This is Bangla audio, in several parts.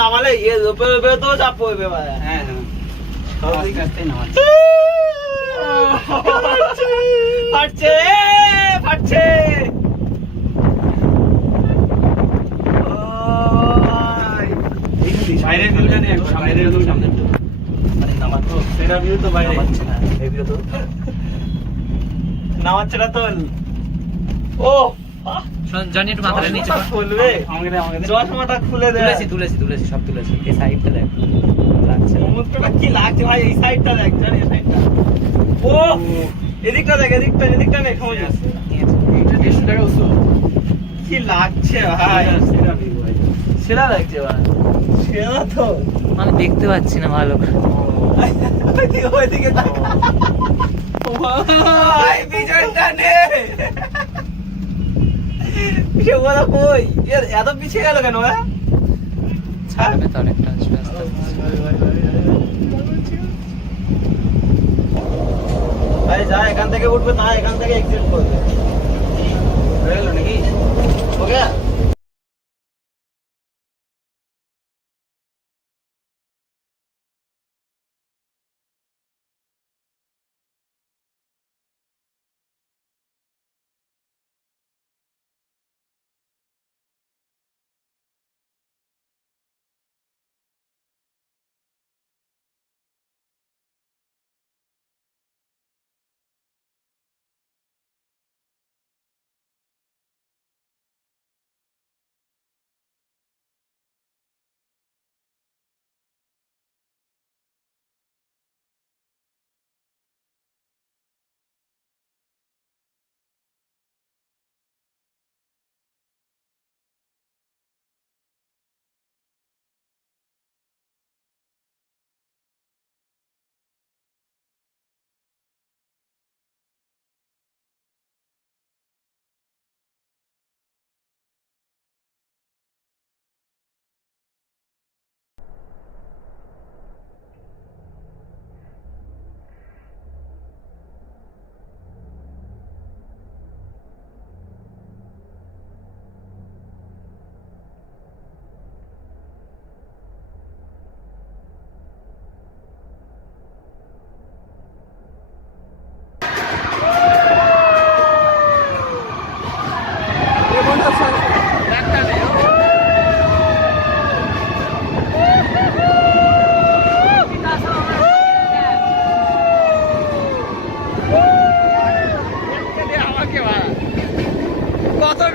নামালে তো চাপ পড়বে। হ্যাঁ ফাটছে ফাটছে। বাইরের ভিউটা নেই, বাইরের ভিউ সামনে তো মানে নামাতো সেটা ভিউ তো বাইরে নামাচ্ছে না, এই ভিউ তো নামাচ্ছে না তো। ও জানি একটু মাথাটা নিচে খুলবে, চশমাটা খুলে দে। তুলেছি সব তুলেছি। এই সাইডটা দেখ লাগছে, মুখটা কি লাগছে ভাই? এই সাইডটা দেখ, জানি এই সাইডটা। ও এদিকটা দেখ, এদিকটা নেই সমঝ আছে। এটা 150 টাকা ওসব কি লাগছে ভাই? সেরা ভিউ ভাই, সেরা লাগছে ভাই, সেরা তো। আমি দেখতে পাচ্ছি না ভালো। ওইদিকে তাকা ভাই, পিছনটা নে। পিছে বলা কই? এত পিছিয়ে গেল কেন? ছাড়বে তো অনেকটা আসবে আস্তে ভাই যা, এখান থেকে উঠবে না, এখান থেকে এক্সিট করবে। হয়ে গেল নাকি? हो गया?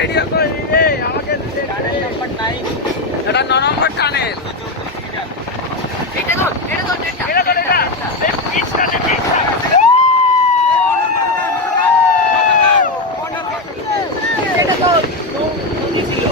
ভিডিও করে রে আমাকে টানেল নাম্বার 9 এটা 9 নম্বর টানেল এটা তো এই পিছটাতে এটা তো নদী ছিল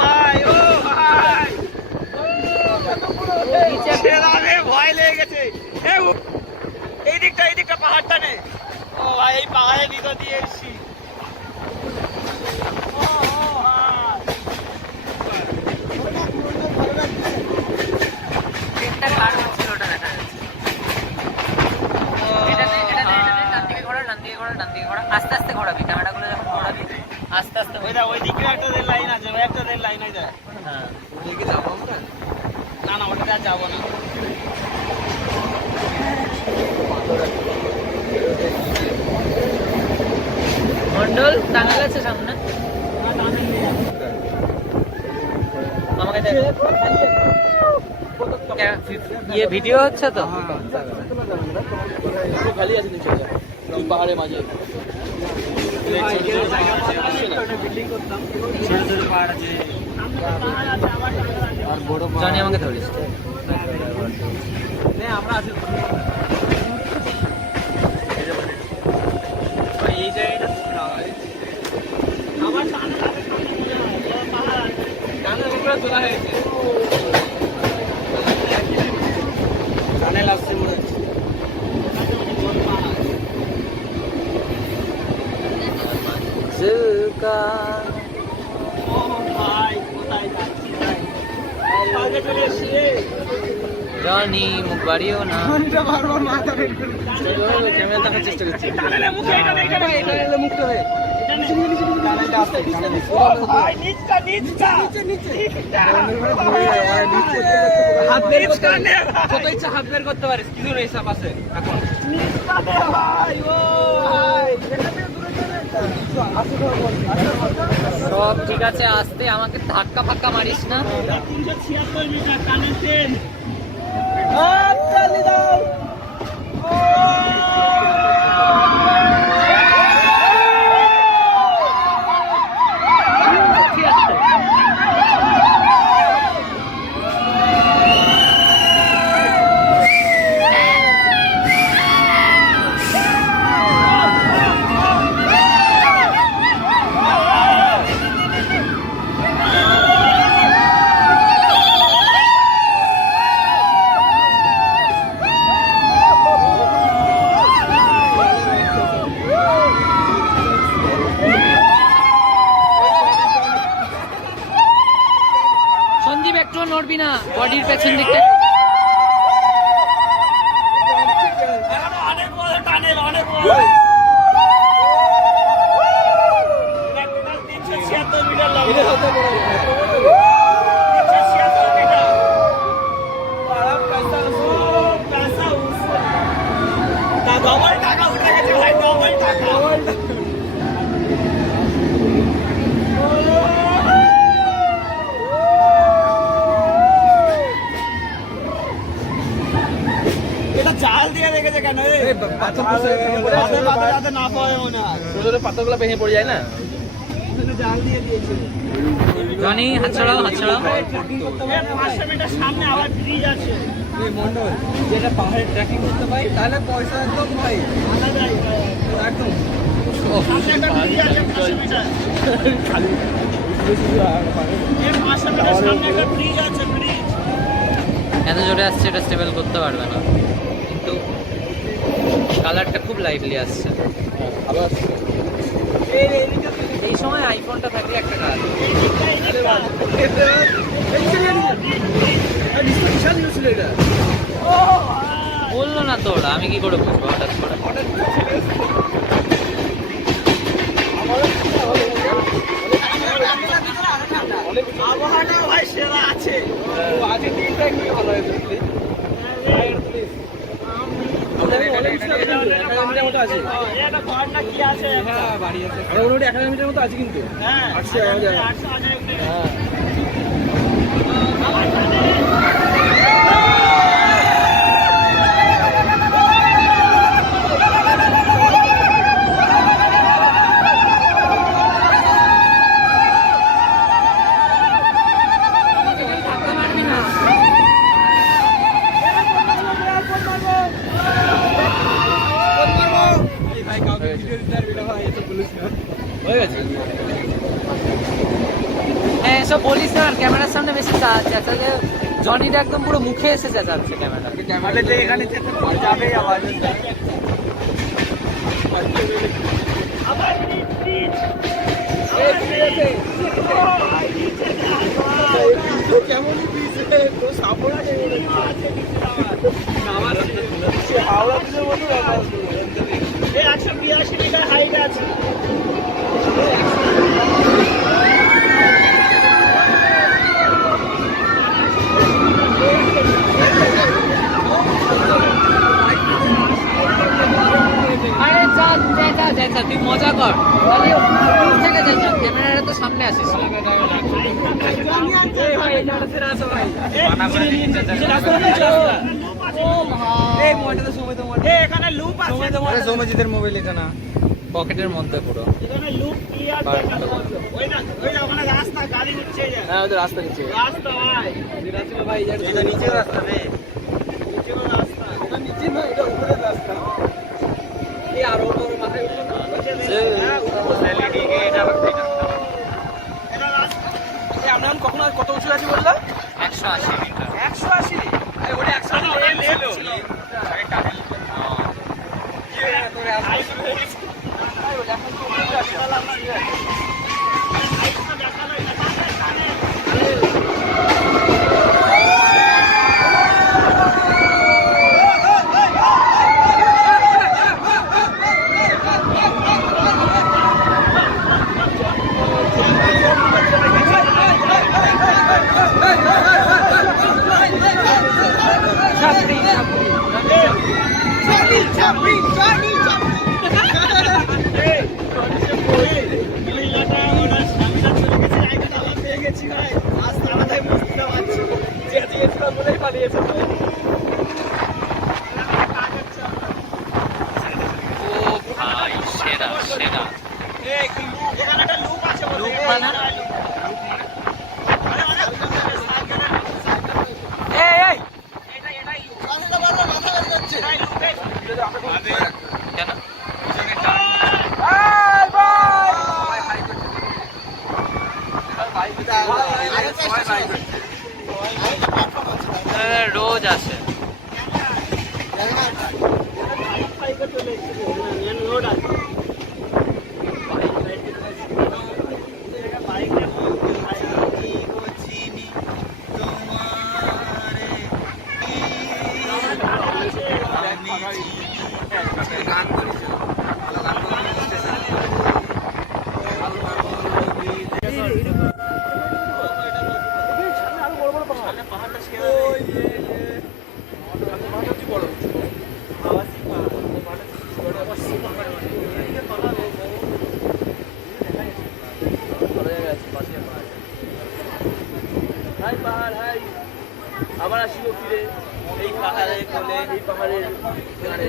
ভাই ও ভাই নিচে ফেলারে ভয় লেগে গেছে এই দিকটা পাহাড়টা নে ও ভাই এই পাহাড়ের ভিতর দিয়ে এসেছি আস্তে আস্তে ঘোরাবি ক্যামেরাগুলো যখন ঘোরাবি আস্তে আস্তে ওই দিকে একটা রেল লাইন আছে ওই একটা রেল লাইন আছে হ্যাঁ ওইদিকে যাবো আমরা না ওটাতে আর যাবো না মন্ডল টানেল আছে সামনে আমাকে ये वीडियो अच्छा तो খালি আছে নিচে পাহাড়ের মাঝে জানি আমাকে ধরিস আমরা আছি এই জায়গাটা আমার তোলা হয়েছে টানেল আসছে মনে হচ্ছে জনি মুখ বাড়িও না ক্যামেরা দেখার চেষ্টা করছি মুখটা হয়ে হাত বের করতে পারিস কিছু নেই সাপ আছে এখন সব ঠিক আছে, আসতে আমাকে ধাক্কা ফাক্কা মারিস না। 376 মিটার টানেছেন। সন্দীপ একটু নড়বি না, বডির পেছন দিকটা। জাল দিয়ে রেখেছে কেন? না পাওয়া মনে হয় পাথরগুলো ভেঙে পড়ে যায় না জাল দিয়ে দিয়েছে। জনি হাত ছড়াও, হাত ছড়াও। 500 মিটার সামনে আবার ব্রিজ আছে। মন্ডল যেটা পাহাড়ে ট্রেকিং করতে পাই তাহলে পয়সা একদম ভাই একদম সামনে একটা ব্রিজ আছে 500 মিটার। খালি 500 মিটার সামনে একটা ব্রিজ আছে, ব্রিজ। এত জোরে আসছে, এটা স্টেবল করতে পারবে না, কিন্তু কালারটা খুব লাইভলি আসছে। ভালো আছে এই সময় আইফোনটা থাকলে একটা কাজ। বললো না তো ওরা, আমি কি করে বুঝবো হঠাৎ করে? আবহাওয়াটা ভাই সেরা আছে। আজকে দিনটা একটু ভালো হয়েছে মতো আছে এটা ঘর না কি আছে? বাড়ি আছে আরো মোটামুটি 1000 মিটার মতো আছে কিন্তু হ্যাঁ 800 হ্যাঁ। হয়ে গেছে হ্যাঁ, এসব বলিস না, আর ক্যামেরার সামনে বেশি চেঁচালে জনিটা একদম পুরো মুখে এসে চেঁচাচ্ছে ক্যামেরা। ক্যামেরাতে এখানে যাবে আবার আবার ব্রিজ। কেমন তো সাপোর্ট হাওড়া ব্রিজের মতো ব্যাপার 182 মিটার হাইট আছে। আরে চেঁচা, তুই মজা কর, তাহলে দূর থেকে চেঁচা, ক্যামেরাটা তো সামনে আসিস। এখানে লুপ আছে। সৌম্যজিতের মোবাইল এটা না পকেটের মধ্যে পুরো। এখানে লুপ কি আছে? ওই না ওখানে রাস্তা, গাড়ি উঠছে যে হ্যাঁ ওদের রাস্তা নিচে রাস্তা ভাই। ভাই এটা নিচের রাস্তা রে নিচের রাস্তা। এটা নিচে না এটা উপরের রাস্তা এই আরো বড় মাথায় উঠলো না হ্যাঁ, এটা এটা রাস্তা। আমরা এখন কত উঁচু আছি বললা? 180 মিটার। 180? ওটা 180 ছিল। ও ভাই সেরা সেরা। লুক মানে কেন? রোজ আসে। আবার আসিব ফিরে এই পাহাড়ে কোলে, এই পাহাড়ের ধারে।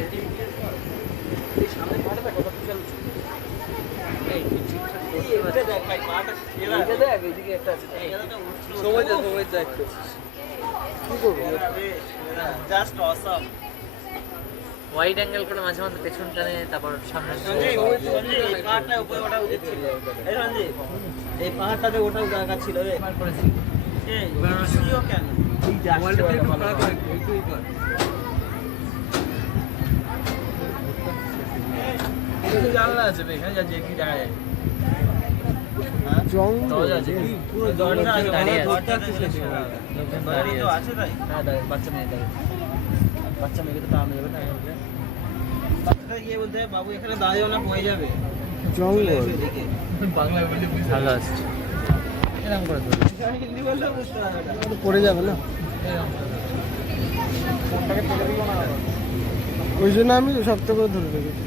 এই সামনে পাহাড়টা কত বিশাল উঁচু। এইটা দেখ ভাই, পাহাড়টা সেরা। এইটা দেখ, এইদিকে একটা আছে। সময় যা একটু। কি করবো? Just awesome. ওয়াইড অ্যাঙ্গেল করে মাঝে মাঝে পেছন টানে, তারপর সামনে। এই পাহাড়টা উপরে ওঠা উচিত ছিল। এই রঞ্জিত, এই পাহাড়টাতে ওঠা দরকার ছিল রে। কেন? জানলা আছে এখানে, যা যে কি দেখা যায়। দরজা আছে, পুরো দরজা আছে, দাঁড়িয়ে আছে। দাঁড়িয়ে তো আছে তাই? হ্যাঁ দাঁড়িয়ে, বাচ্চা মেয়ে দাঁড়িয়ে। বাচ্চা মেয়েকে তো টান যাবে না। বাচ্চাটা গিয়ে বলতে হবে, বাবু এখানে দাঁড়িয়েও না, পড়ে যাবে। জঙ্গল এদিকে বাংলা বললে ভালো আসছে। এরকম করে ধরো। হিন্দি বললেও বুঝতে পারবে না। পড়ে যাবে না, ফোনটাকে ফেলে দিও না। ওই জন্য আমি শক্ত করে ধরে রেখেছি।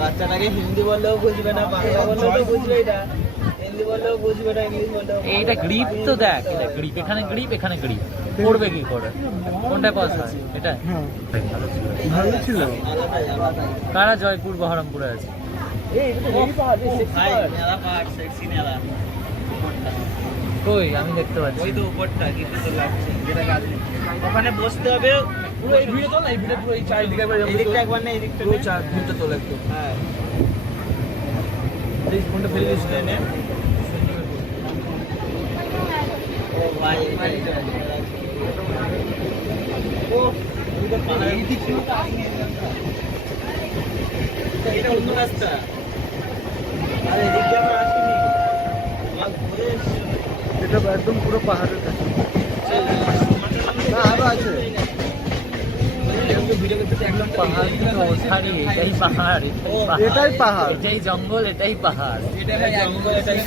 বাচ্চাটাকে হিন্দি বললেও বুঝবে না, বাংলা বললেও তো বুঝবেই না, হিন্দি বললেও বুঝবে না, ইংলিশ বললেও। এইটা গ্রিপ তো দেখ, এটা গ্রিপ, এখানে গ্রিপ, এখানে গ্রিপ। পড়বে কি করে? কোনটা পাস হয়? এটা হ্যাঁ ভালো ছিল। আলাদাই আলাদাই। কারা জয়পুর বহরমপুরে আছে? ভাই মেলা পাহাড়, সেক্সি মেলা। উপরটা কই আমি দেখতে পাচ্ছি। ওই তো উপরটা কিন্তু তো লাগছে, যেটা গাছ ওখানে বসতে হবে। পুরো এই ভিড়ে তো না, এই ভিড়ে পুরো এই চারিদিকে একবার এদিকটা একবার না, এদিকটা পুরো চার ঘুরতে তোলে একদম। হ্যাঁ এই ফোনটা ফেলে দিয়েছিল এনে। ও ভাই ও তুই তো পাহাড়ে দিচ্ছিস। এটা অন্য রাস্তা। আরে এদিক দিয়ে আমরা আসিনি, আমরা ঘুরে এসেছি। এটা একদম পুরো পাহাড়ের কাছে। না আরো আছে। একদম পাহাড় তো ওঠারই, এটাই পাহাড়, এটাই পাহাড়। এটাই জঙ্গল, এটাই পাহাড়। এটাই জঙ্গল, এটাই